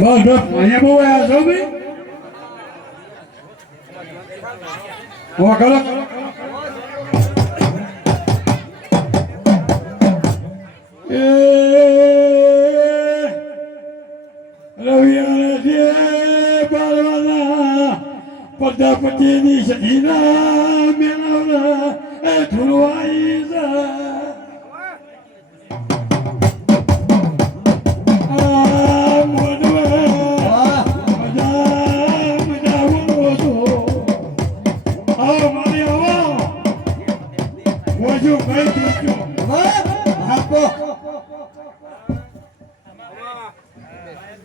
બસ બસ અહીંયા બહુ આવ્યા છો ભાઈ ઓ કરો એ રવિવારે છે બાળવાના પ્રજાપતિની સખીના મેળવના એ ધુલવાઈ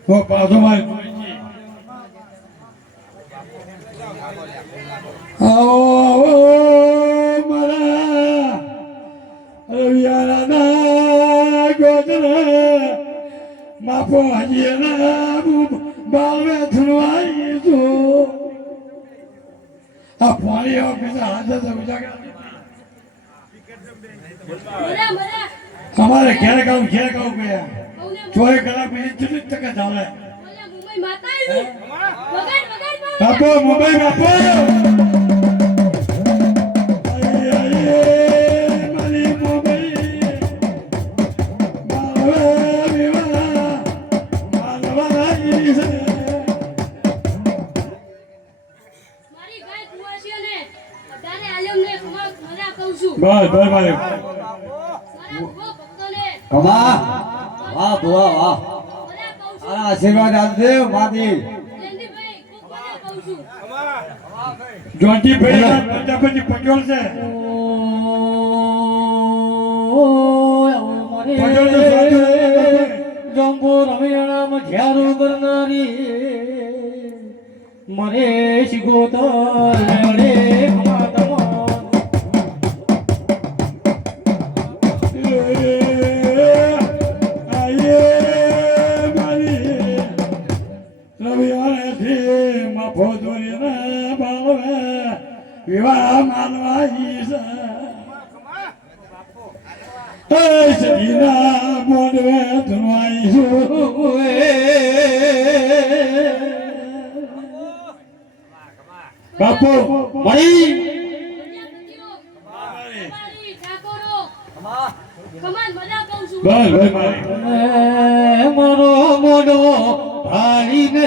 वो पासों में आओ मरा रवियाना ना गोदरे मापो हजियाना बालवे धुलवाई तो अब पानी और किसी हाथ से बुझा कर हमारे घेर गाँव गया ચોય કલાક પછી કેટલી ટકા ચાલે મુંબઈ માતા બાપો મુંબઈ બાપો મારી મુંબઈ મારી ગાય કુવાસી ને તારે આલમ ને મજા કહું છું બસ બસ મારી કમા વાહ બુઆ વાહ આ આશીર્વાદ આપજે માતી જયંતિભાઈ ખૂબ મજા કહું છું જોંટીભાઈ પ્રજાપતિ પટેલ છે પટેલ જંબો રમિયાણા મધ્યારો કરનારી મરે શિગોતર મેળે વિવાહ માનવાઈ છે સદીના મોડવે ધનવાઈ બાપુ મળી મારો મોડો ભાઈ ને